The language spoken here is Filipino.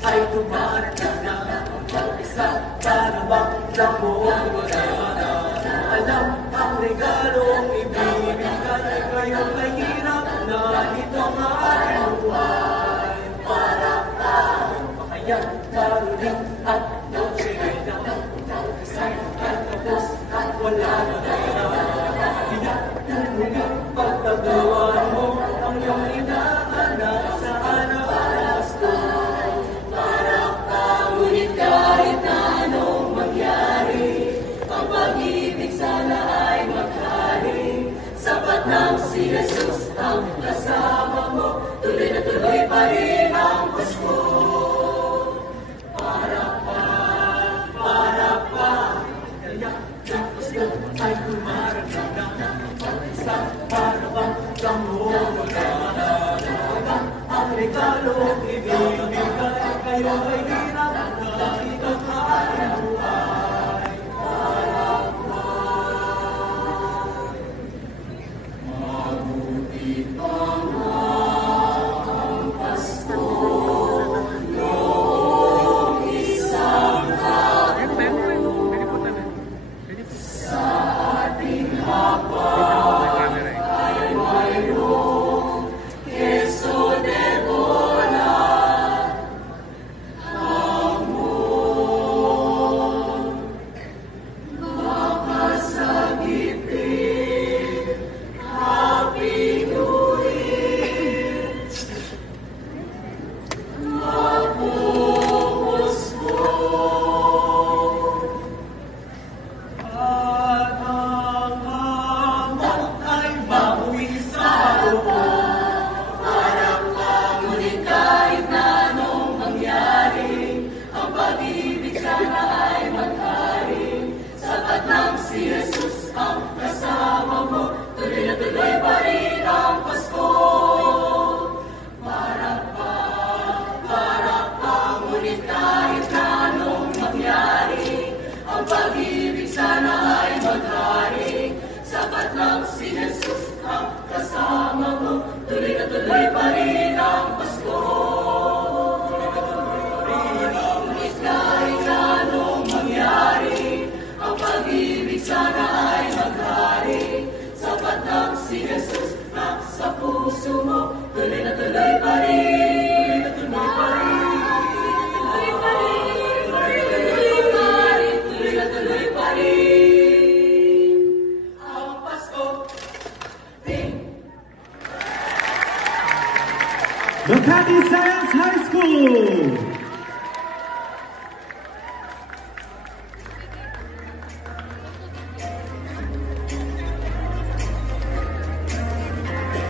Ay tumarating na ang isa para makita mo ang magana. Alam ang regalong ibibigay ngayon ay hirap na ito ang buhay. Para ka makayan, karuling at noche ay dapat isang at tapos at wala na kaya. Hiyak tumuling pagtagawan mo ang iyong inaanak sa anak ko. Kahit na anong mangyari, ang pag-ibig sana ay maghari. Sapat lang si Jesus ang kasama mo, tuloy na tuloy pa rin ang Pasko. Para pa, kaya ang Pasko ay kumarating na ang isa para bang kamumagana. Ang regalo ibibigay kayo ay hirap na ito ang buhay. mabuti pa nga ang Pasko. Noong isang sa ating hapag ay mayroong keso de bola. Si Jesus ang kasama mo, tuloy na tuloy pa rin ang Pasko. Para pa, ngunit kahit na anong mangyari, ang pag-ibig sana ay maghari. Sapat lang si Jesus ang kasama mo, tuloy na tuloy pa rin ang Pasko. Ngunit kahit na anong mangyari, ang pag-ibig sana ay maghari. Sapat lang si Jesus na sa puso mo, tuloy na tuloy pa rin. Tuloy pa rin. Tuloy pa rin. Tuloy na tuloy pa rin. Ang Pasko. Ding! Makati Science High School!